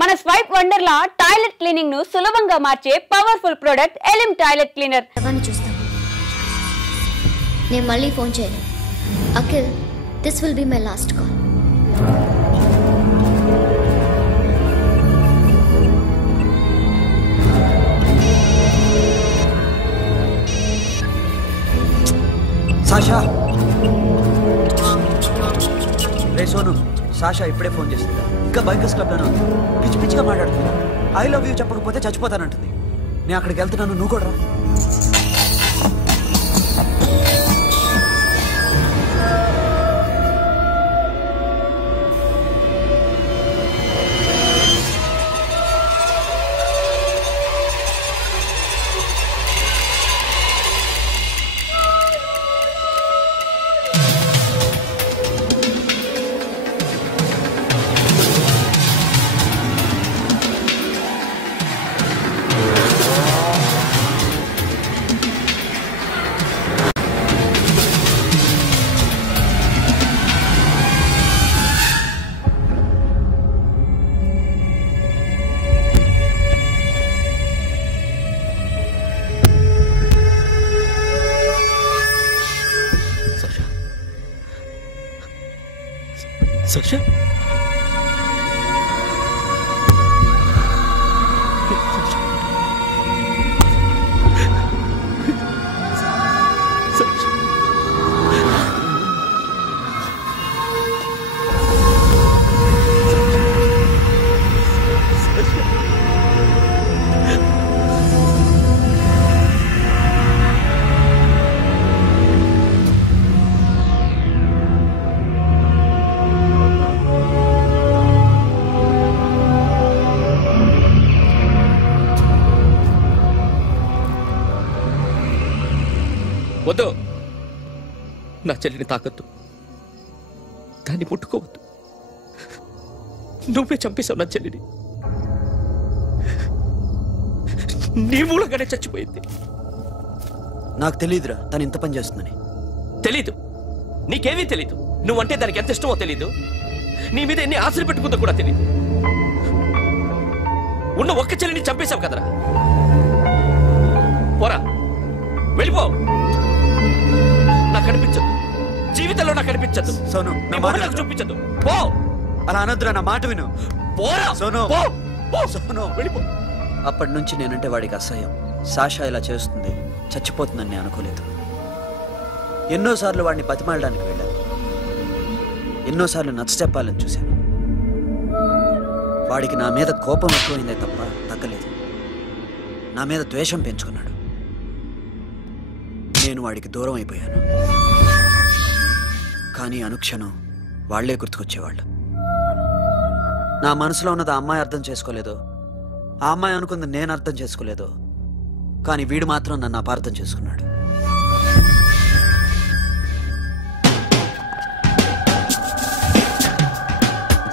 మన swipe Wonderla toilet cleaning ను సులభంగా మార్చే పవర్ఫుల్ ప్రొడక్ట్ ఎలిమ్ టాయిలెట్ క్లీనర్. చూస్తాం. నేను మళ్ళీ ఫోన్ చేయను. Akhil, this will be my last call. Sasha, ray Sonu, Sasha ఇప్పుడే ఫోన్ చేసిందా? ఇంకా బైకర్స్ క్లబ్ లోనే ఉంది. పిచ్చి పిచ్చిగా మాట్లాడుతుంది. ఐ లవ్ యూ చెప్పకపోతే చచ్చిపోతానంటుంది. నేను అక్కడికి వెళ్తున్నాను, నువ్వు కూడా రా. Sasha? వద్దు, నా చెల్లిని తాకద్దు, దాన్ని ముట్టుకోవద్దు. నువ్వే చంపేశావు నా చెల్లిని. నీ మూలంగానే చచ్చిపోయింది. నాకు తెలియదురా తను ఇంత పని చేస్తుందని. తెలీదు, నీకేమీ తెలీదు. నువ్వంటే దానికి ఎంత ఇష్టమో తెలీదు. నీ మీద ఎన్ని ఆశలు పెట్టుకుందో కూడా తెలీదు. ఉన్న ఒక్క చెల్లిని చంపేశావు కదరా. పోరా, వెళ్ళిపో. నాకు కనిపించదు, జీవితంలో నాకు కనిపించదు. సోను, నాకు చూపించదు. పో. అలా అనొద్దురా, నా మాట విను. పోరా సోను, సోను, వెళ్ళిపో. అప్పటి నుంచి నేనంటే వాడికి అసహ్యం. సాషా ఇలా చేస్తుంది, చచ్చిపోతుందని నేను అనుకోలేదు. ఎన్నోసార్లు వాడిని బతిమాలడానికి వెళ్ళాను, ఎన్నోసార్లు నచ్చ చెప్పాలని చూశాను. వాడికి నా మీద కోపం ఎక్కువైందే తప్ప తగ్గలేదు. నా మీద ద్వేషం పెంచుకున్నాడు. నేను వాడికి దూరం అయిపోయాను. కానీ అనుక్షణం వాళ్లే గుర్తుకొచ్చేవాళ్ళు. నా మనసులో ఉన్నది ఆ అమ్మాయి అర్థం చేసుకోలేదో, ఆ అమ్మాయి అనుకుంది నేను అర్థం చేసుకోలేదో, కానీ వీడు మాత్రం నన్ను అపార్థం చేసుకున్నాడు.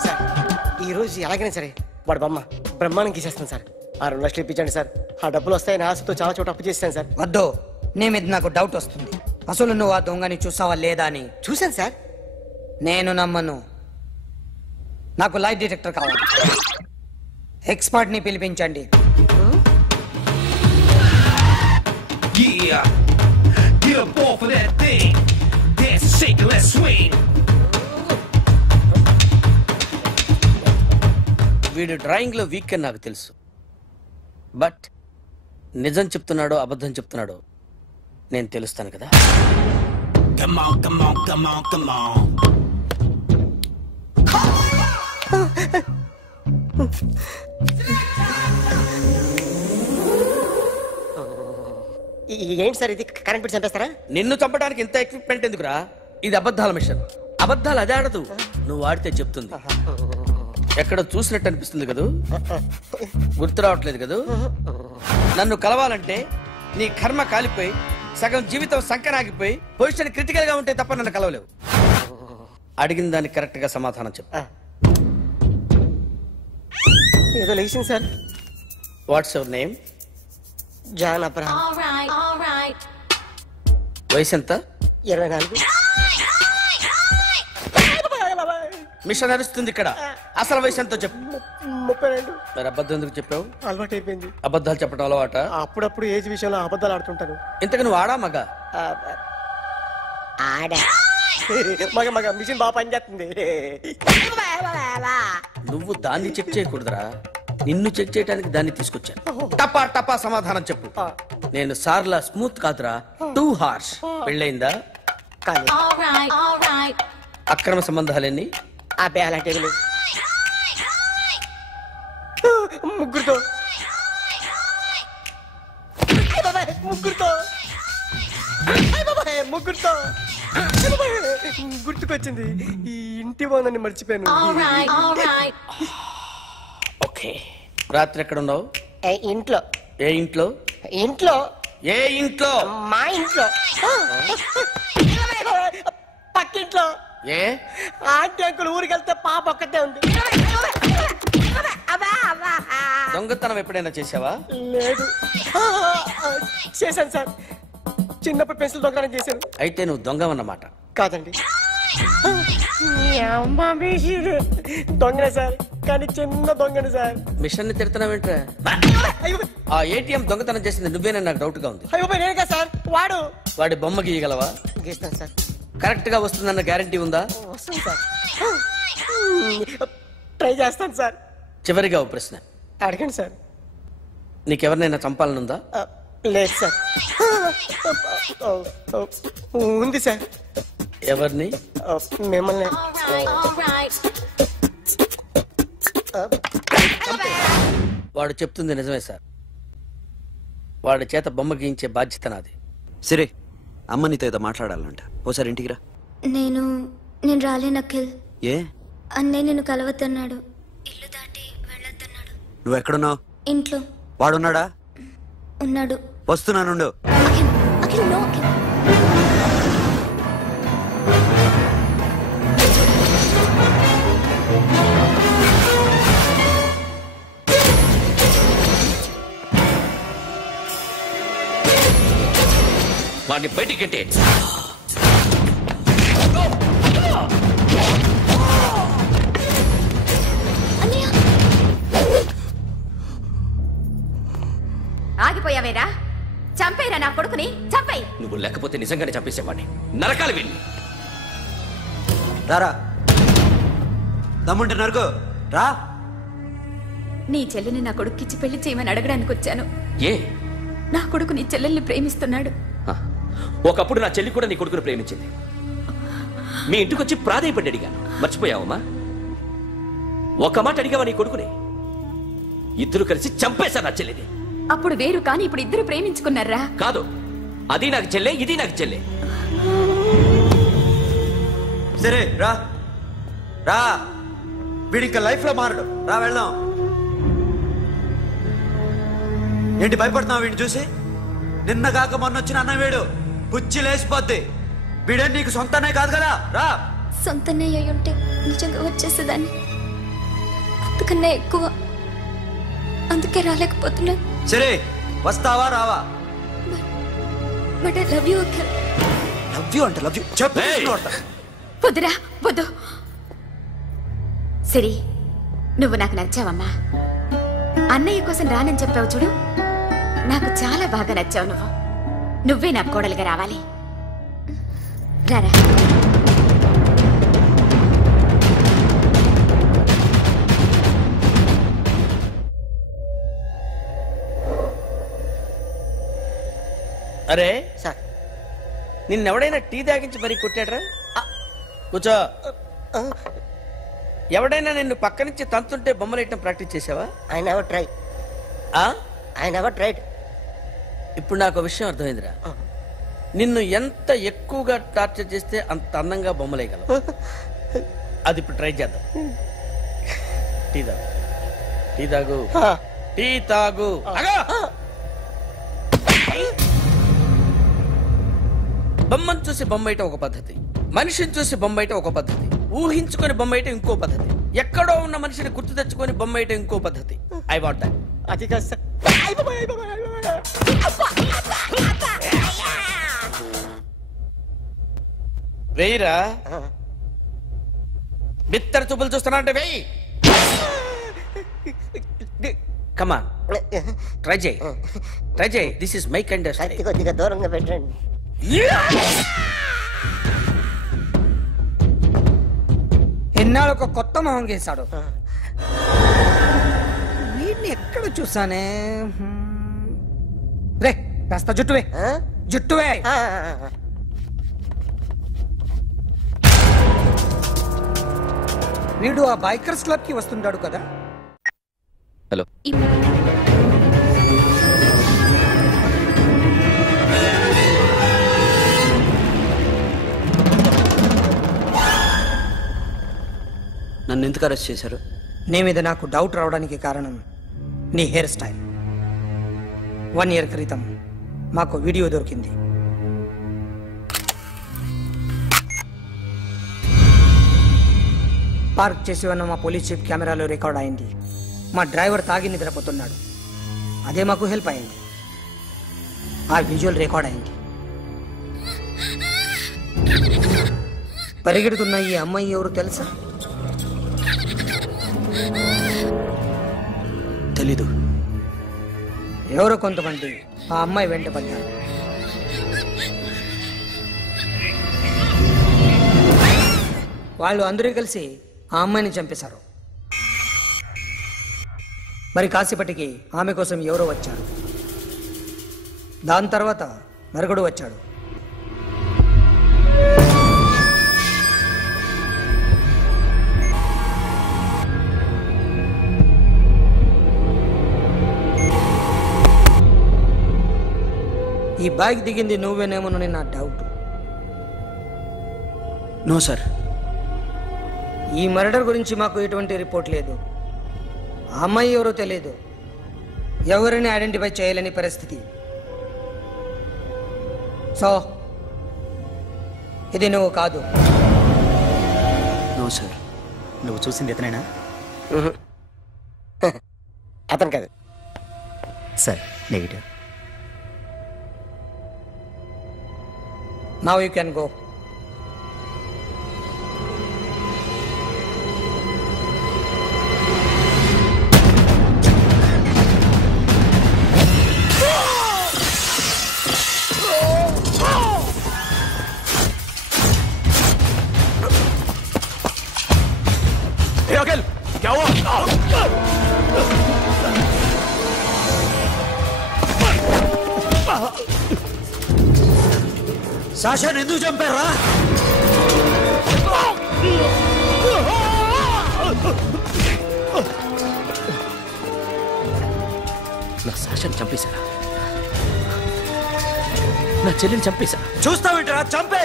సార్, ఈరోజు ఎలాగైనా సరే వాడు బొమ్మ బ్రహ్మాండం గీసేస్తాను సార్. 6 లక్షలు ఇప్పించండి సార్. ఆ డబ్బులు వస్తాయని ఆశతో చాలా చోట అప్పు చేస్తాను సార్. వద్దు, నీ మీద నాకు డౌట్ వస్తుంది. అసలు నువ్వు ఆ దొంగని చూసావా లేదా అని. చూశాను సార్. నేను నమ్మను. నాకు లైట్ డిటెక్టర్ కావాలి. ఎక్స్పర్ట్ ని పిలిపించండి. వీడు డ్రాయింగ్ లో వీక్ అని నాకు తెలుసు. బట్ నిజం చెప్తున్నాడో అబద్ధం చెప్తున్నాడో నేను తెలుస్తాను కదా. Come on, come on, come on, come on. ఏంటి సార్ ఇది? కరెంట్ బిల్ చంపేస్తారా? నిన్ను చంపడానికి ఇంత ఎక్విప్మెంట్ ఎందుకురా? ఇది అబద్ధాల మిషన్. అబద్ధాలు అదే ఆడదు, నువ్వు ఆడితే చెప్తుంది. ఎక్కడ చూసినట్టు అనిపిస్తుంది కదూ? గుర్తు రావట్లేదు కదూ? నన్ను కలవాలంటే నీ కర్మ కాలిపోయి సగం జీవితం సంకనాగిపోయి పొజిషన్ క్రిటికల్ గా ఉంటే తప్ప నన్ను కలవలేవు. అడిగిన దానికి కరెక్ట్ గా సమాధానం చెప్పు. ఏదో లేచింది sir. What's your name? John Abraham. వయసు ఎంత? 24. మిషన్ నడుస్తుంది ఇక్కడ. అసలు వయసు ఎంతో చెప్పు. 32. మరి అబద్ధం ఎందుకు చెప్పావు? అలవాటు అయిపోయింది. అబద్ధాలు చెప్పడం అలవాట? అప్పుడప్పుడు ఏజ్ విషయంలో అబద్ధాలు ఆడుతుంటాను. ఇంతకు నువ్వు ఆడా మగ? ఆడా. మగ మగ మిషన్ బాగా పనిచేస్తుంది. నువ్వు దాన్ని చెక్ చేయకూడదురా, నిన్ను చెక్ చేయడానికి దాన్ని తీసుకొచ్చాను. టపా టపా సమాధానం చెప్పు. నేను సార్లా స్మూత్ కాదురా, టూ హార్ష్. పెళ్ళయిందా? కానీ అక్రమ సంబంధాలన్నీ? అబ్బే అలాంటి ముగ్గురుతో ముగ్గురుతో ముగ్గురుతో గుర్తుకొచ్చింది. ఈ ఇంటి బాగుందని మర్చిపోయాను. ఓకే. రాత్రి ఎక్కడ ఉన్నావు? ఇంట్లో. ఏ ఇంట్లో? ఇంట్లో. ఏ ఇంట్లో? మా ఇంట్లో. పక్కింట్లో. ఏ ఆంటీ అంకుల్ ఊరికి వెళ్తే పాప ఒక్కతే ఉంది. దొంగతనం ఎప్పుడైనా చేసావా? లేదు. చేశాను సార్, చిన్నప్పుడు పెన్సిల్ దొంగతనం చేశాను. అయితే నువ్వు దొంగవన్నమాట. కాదండి, దొంగనే సార్, కానీ చిన్న దొంగని సార్. మిషన్ ని తిడుతున్నావేంట్రా? ఆ ఏటీఎం దొంగతనం చేసింది నువ్వేనని నాకు డౌట్ గా ఉంది. అయ్యో నేను కదా సార్, వాడి బొమ్మ గీయగలవా? గీస్తాను సార్. కరెక్ట్ గా వస్తుందన్న గ్యారంటీ ఉందా? వస్తాను సార్, ట్రై చేస్తాను సార్. చివరిగా ఓ ప్రశ్న అడగండి సార్. నీకెవరినైనా చంపాలనుందా? లేదు సార్. ఉంది సార్. ఎవరిని? మిమ్మల్ని. వాడు చెప్తుంది నిజమే సార్. వాడి చేత బొమ్మ గీయించే బాధ్యత నాది. సరే, అమ్మ నీతో ఏదో మాట్లాడాలంట. ఓసారి ఇంటికి రా. నేను రాలేను అఖిల్. ఏ? అన్నయ్య నిన్ను కలవద్దన్నాడు, ఇల్లు దాటి వెళ్ళొద్దన్నాడు. నువ్వు ఎక్కడున్నావు? ఇంట్లో. వాడున్నాడా? ఉన్నాడు. వస్తున్నానుండు. అఖిల్, అఖిల్, నో అఖిల్. వాడిని బయటికి గెట్టే. ఆగిపోయావేరా? చంపేరా నా కొడుకుని, చంపేయి. నువ్వు లేకపోతే నిజంగానే చంపేసేవాడిని. నరకాలి వీడిని. రారా, దమ్ముంటే నరకు రా. నీ చెల్లిని నా కొడుక్కిచ్చి పెళ్లి చేయమని అడగడానికి వచ్చాను. ఏ? నా కొడుకు నీ చెల్లెల్ని ప్రేమిస్తున్నాడు. ఒకప్పుడు నా చెల్లి కూడా నీ కొడుకును ప్రేమించింది. మీ ఇంటికి వచ్చి ప్రాధేయపడి అడిగాను, మర్చిపోయావమ్మా? ఒక మాట అడిగావా నీ కొడుకుని? ఇద్దరు కలిసి చంపేశారు నా చెల్లిని. అప్పుడు వేరు, కానీ ఇప్పుడు ఇద్దరు ప్రేమించుకున్నారా? కాదు, అది నాకు చెల్లె, ఇది నాకు చెల్లె. సరే రా రా, వీడి ఇంకా లైఫ్ లో మారడు. రా వెళ్దాం. ఏంటి భయపడుతున్నావు వీడిని చూసి? నిన్న కాక మొన్న వచ్చిన అన్న వీడు పుచ్చి లేసిపోద్ది. వీడే నీకు సొంతనే కాదు కదా. రా. సొంతనే అయి ఉంటే నిజంగా వచ్చేసేదాన్ని, అంతకన్నా ఎక్కువ. అందుకే రాలేకపోతున్నా. సరే, వస్తావా రావా? But I love you Akhil. Love you అంటే లవ్ యూ చెప్పు. వద్దురా, వద్దు. సరే, నువ్వు నాకు నచ్చావమ్మా. అన్నయ్య కోసం రానని చెప్పావు చూడు, నాకు చాలా బాగా నచ్చావు నువ్వు. నువ్వే నా కోడలుగా రావాలి. రారా. అరే సార్, నిన్నెవడైనా టీ తాగించి మరీ కొట్టాడ్రా? కూర్చో. ఎవడైనా నిన్ను పక్క నుంచి తంతుంటే బొమ్మలేయటం ప్రాక్టీస్ చేసావా? I never try. I never tried. ఇప్పుడు నాకు విషయం అర్థమైందిరా. నిన్ను ఎంత ఎక్కువగా టార్చర్ చేస్తే అంత అందంగా బొమ్మలేయగలవు. అది ఇప్పుడు ట్రై చేద్దాం. టీ తాగు, టీ తాగు, టీ తాగు. బొమ్మను చూసి బొమ్మేయటం ఒక పద్ధతి, మనిషిని చూసి బొమ్మేయటం ఒక పద్ధతి, ఊహించుకొని బొమ్మేయటం ఇంకో పద్ధతి, ఎక్కడో ఉన్న మనిషిని గుర్తు తెచ్చుకొని బొమ్మేయటం ఇంకో పద్ధతి. I want that. అది కాదు సార్. వెయ్యిరా. బిత్తర చూపులు చూస్తున్నా అంటే వెయ్యి. కమా ట్రై చేయి దిస్ ఇస్ మై కైండ్ కొద్దిగా దూరంగా పెట్టండి. ఎన్నాళ్ళు ఒక కొత్త మొహం గీశాడు. వీడిని ఎక్కడ చూసానే? రే కాస్త జుట్టువే. వీడు ఆ బైకర్స్ క్లబ్ కి వస్తుంటాడు కదా. హలో, నన్ను ఎందుకు అరెస్ట్ చేశారు? నీ మీద నాకు డౌట్ రావడానికి కారణం నీ హెయిర్ స్టైల్. 1 year క్రితం మాకు వీడియో దొరికింది. పార్క్ చేసి ఉన్న మా పోలీస్ జీప్ కెమెరాలో రికార్డ్ అయింది. మా డ్రైవర్ తాగి నిద్రపోతున్నాడు. అదే మాకు హెల్ప్ అయింది. ఆ విజువల్ రికార్డ్ అయింది. పరిగెడుతున్న ఈ అమ్మాయి ఎవరు తెలుసా? తెలీదు. ఎవరో కొంతమంది ఆ అమ్మాయి వెంట పడ్డారు. వాళ్ళు అందరూ కలిసి ఆ అమ్మాయిని చంపేశారు. మరి కాసేపటికి ఆమె కోసం ఎవరో వచ్చారు. దాని తర్వాత మరొకడు వచ్చాడు. ఈ బ్యాగ్ దిగింది నువ్వేనేమోనని నా డౌట్. No sir. ఈ మర్డర్ గురించి మాకు ఎటువంటి రిపోర్ట్ లేదు. ఆ అమ్మాయి ఎవరో తెలియదు. ఎవరిని ఐడెంటిఫై చేయలేని పరిస్థితి. సో ఇది నువ్వు కాదు. No sir. నువ్వు చూసింది ఎతనేనా? అతను కాదు sir. Negative. Now you can go. क्या हुआ? సాషాని ఎందుకు చంపారా? నా సాషాని చంపేశారా? నా చెల్లిని చంపేశారా? చూస్తావేంట్రా? చంపే.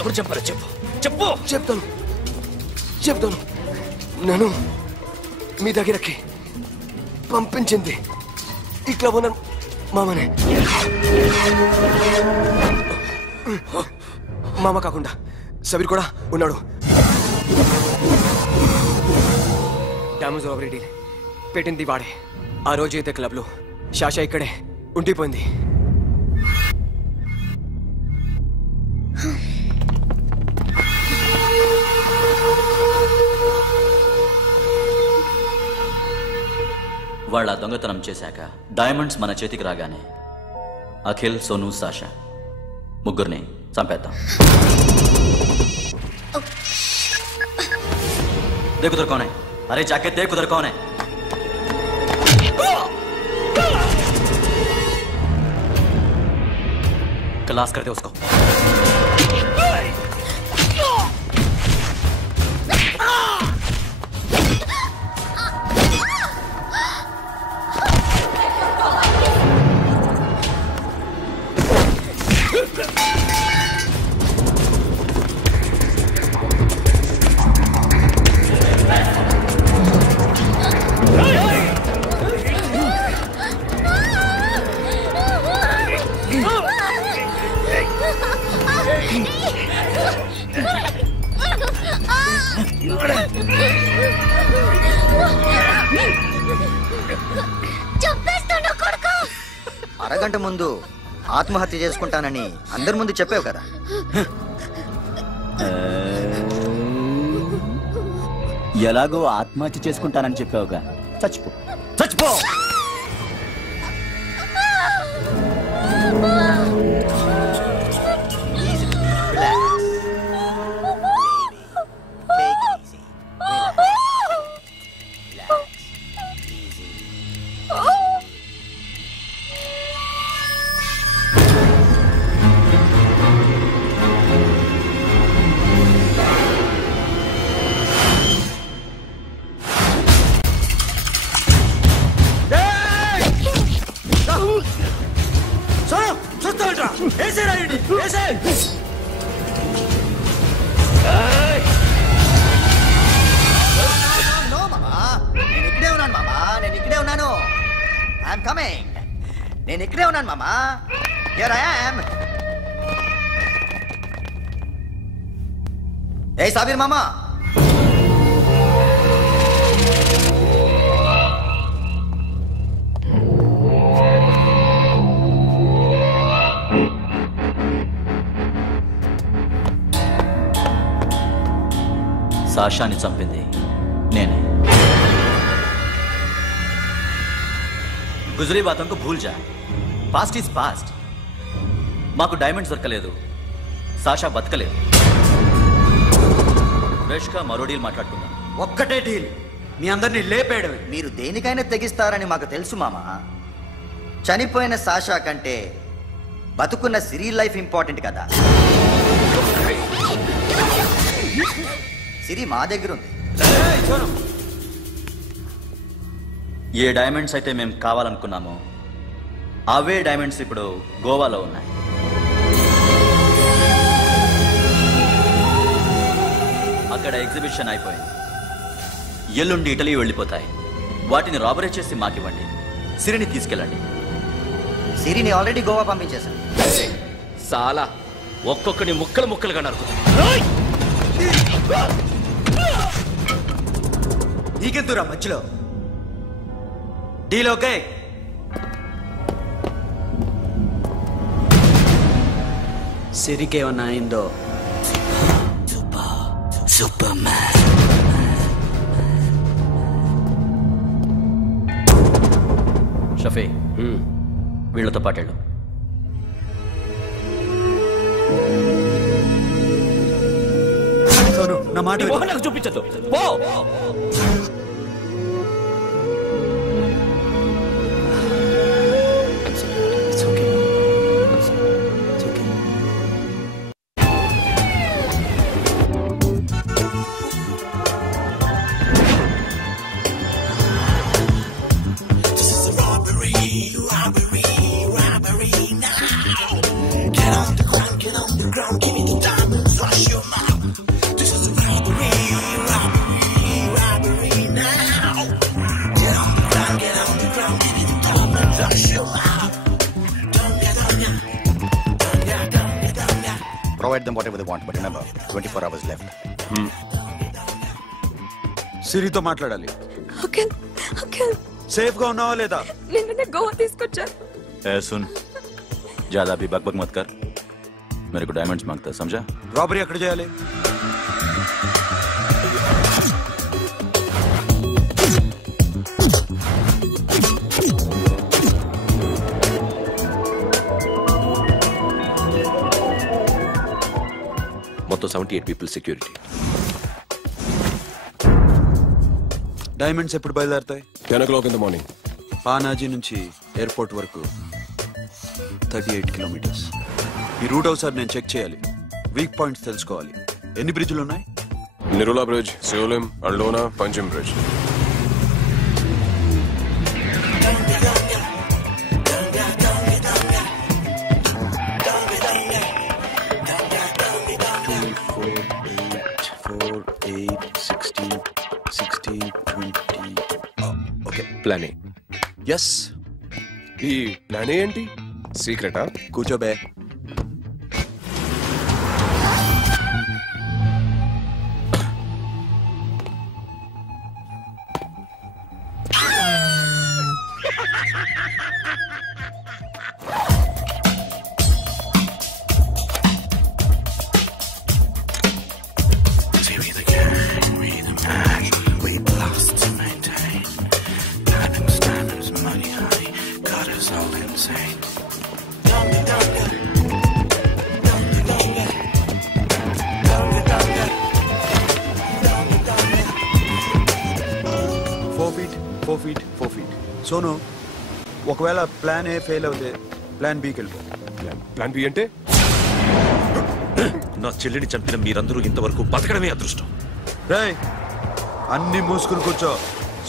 ఎవరు చెప్పారో చెప్పు. చెప్తాను. నన్ను మీ దగ్గరకి పంపించింది ఇట్లా ఉన్న మామనే. మామ కాకుండా సబీర్ కూడా ఉన్నాడు. డ్యామేజ్ ఓవర్ డీల్ పెట్టింది వాడే. ఆ రోజు అయితే క్లబ్లో శాషా ఇక్కడే ఉండిపోయింది. వాళ్ళ దొంగతనం చేశాక డైమండ్స్ మన చేతికి రాగానే అఖిల్, సోను, సాషా ముగ్గురిని చంపేద్దాం. देख उधर कौन है? अरे जाके देख उधर कौन है? क्लास करते उसको. అరగంట ముందు ఆత్మహత్య చేసుకుంటానని అందరి ముందు చెప్పావు కదా. ఎలాగో ఆత్మహత్య చేసుకుంటానని చెప్పావుగా, చచ్చిపో చచ్చిపో. నేను ఇక్కడే ఉన్నాను మామా. Here I am. ఏ సాబీర్ మామా, సాషాని చంపింది నేనే. గుజరీ బాతంకు భూల్ జా, పాస్ట్ ఈజ్ పాస్ట్. మాకు డైమండ్స్ దొరకలేదు, సాషా బతకలేదు. ఫ్రెష్గా మరో డీల్ మాట్లాడుకుందాం. ఒక్కటే డీల్, మీ అందరినీ లేపేయడమే. మీరు దేనికైనా తెగిస్తారని మాకు తెలుసు మామా. చనిపోయిన సాషా కంటే బతుకున్న సిరీ లైఫ్ ఇంపార్టెంట్ కదా. సిరి మా దగ్గర ఉంది. ఏ డైమండ్స్ అయితే మేము కావాలనుకున్నామో అవే డైమండ్స్ ఇప్పుడు గోవాలో ఉన్నాయి. అక్కడ ఎగ్జిబిషన్ అయిపోయింది. ఎల్లుండి ఇటలీ వెళ్ళిపోతాయి. వాటిని రాబరీ చేసి మాకివ్వండి. సిరిని తీసుకెళ్ళండి. సిరిని ఆల్రెడీ గోవా పంపించేశాను. సాలా ఒక్కొక్కని ముక్కలు ముక్కలుగా నరుకు. నీకెందురా మధ్యలో? Deal okay? సిరికేమన్నా అయిందో? Super man. షఫీ, వీళ్ళతో పాటేళ్ళు. నా మాట నాకు చూపించదు. పో. Provide them whatever they want, but remember, 24 hours left. సిరితో మాట్లాడాలి. అంకిల్, అంకిల్, సేఫ్ గా ఉన్నావా లేదా? నిన్నే గోవా తీసుకొచ్చాను. ए सुन, ज्यादा भी बकबक मत कर. मेरे को डायमंड्स मांगता है, समझा? రాబరీ ఎక్కడ చేయాలి? మొత్తం 78 పీపుల్ సెక్యూరిటీ. డైమండ్స్ ఎప్పుడు బయలుదేరుతాయి? 10 o'clock in the morning. Panaji నుంచి ఎయిర్పోర్ట్ వరకు 38 కిలోమీటర్స్. ఈ రూట్ ఒకసారి నేను చెక్ చేయాలి. వీక్ పాయింట్స్ తెలుసుకోవాలి. ఎన్ని బ్రిడ్జ్లు ఉన్నాయి? Nirula Bridge, Seolim, Aldona, Panjim Bridge. Plan A. Yes. ఈ ప్లాన్ ఏంటి? సీక్రెటా? కూర్చోబే. సోను, ఒకవేళ ప్లాన్ ఏ ఫెయిల్ అవుతే ప్లాన్ బికి వెళ్ళిపో. ప్లాన్ బి అంటే నా చెల్లిని చంపిన మీరందరూ ఇంతవరకు బతకడమే అదృష్టం. రేయ్, అన్ని మూసుకుని కూర్చో.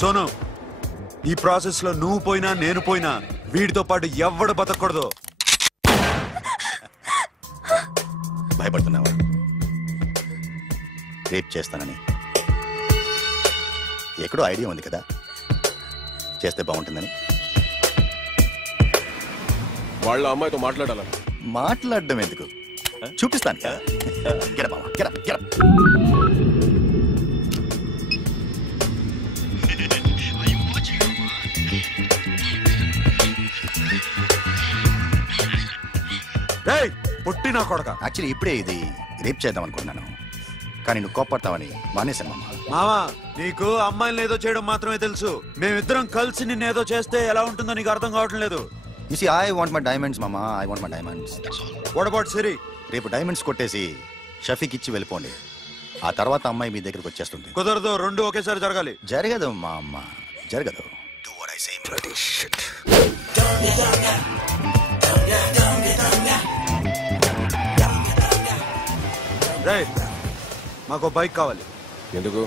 సోను, ఈ ప్రాసెస్ లో నువ్వు పోయినా నేను పోయినా వీడితో పాటు ఎవడు బతకూడదు. భయపడుతున్నావా? రేప్ చేస్తానని ఎక్కడో ఐడియా ఉంది కదా, చేస్తే బాగుంటుందని. వాళ్ళ అమ్మాయితో మాట్లాడాలని. మాట్లాడడం ఎందుకు, చూపిస్తాను. పుట్టి నా కొడక. యాక్చువల్లీ ఇప్పుడే ఇది రేప్ చేద్దాం అనుకున్నాను, కానీ నువ్వు కోపడతావని మానేశాను. మామా, నీకు అమ్మాయిని ఏదో చేయడం మాత్రమే తెలుసు. మేమిద్దరం కలిసి నిన్నేదో చేస్తే ఎలా ఉంటుందో నీకు అర్థం కావటం లేదు. You see, I want my diamonds, Mama. I want my diamonds. What about Siri? రేపు డైమండ్స్ కొట్టేసి షఫీకి ఇచ్చి వెళ్ళిపోండి. ఆ తర్వాత అమ్మాయి మీ దగ్గరకు వచ్చేస్తుంది. కుదరదు, రెండు ఒకేసారి జరగాలి. జరగదు మా అమ్మ, జరగదు. Do what I say. Bloody shit. రేయ్, మాకు బైక్ కావాలి. ఎందుకు?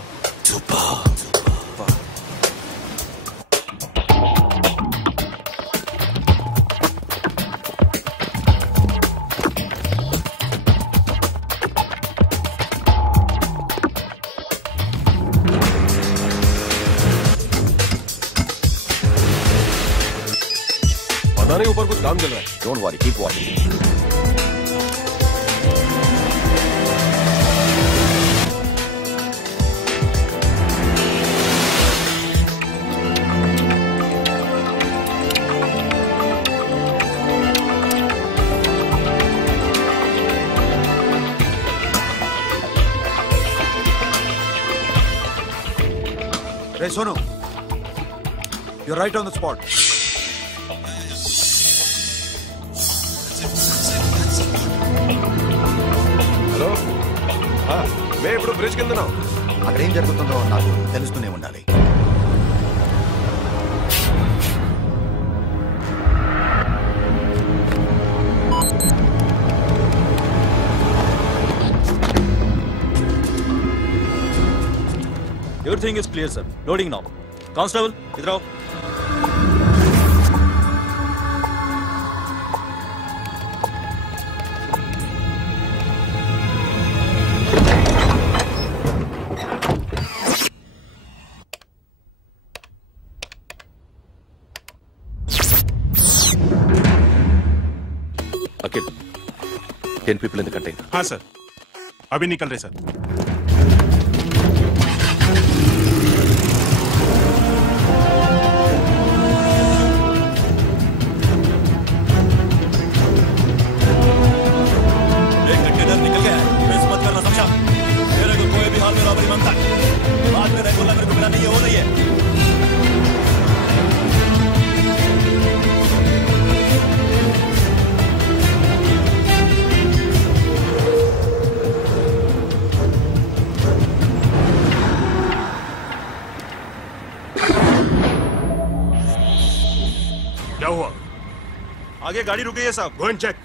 ऊपर कुछ काम चल रहा है. Don't worry, keep watching. Hey, Sonu, you're right on the spot. Hello, మేము ఇప్పుడు బ్రిడ్జ్ కింద ఉన్నాం. అక్కడ ఏం జరుగుతుందో నాకు తెలుస్తూనే ఉండాలి. Everything is clear, sir. Loading now. Constable, idhar aao. Akhil, 10 people in the container. हाँ सर, अभी निकल रहे सर. एक कंटेनर निकल गया है. मिस मत करना, समझा? मेरे को कोई भी हाल में रॉबरी मांगता है. बाद में रेगुलर मेरे को मिला नहीं है, हो रही है. क्या हुआ? आगे गाड़ी रुक गई है साहब. Go and check.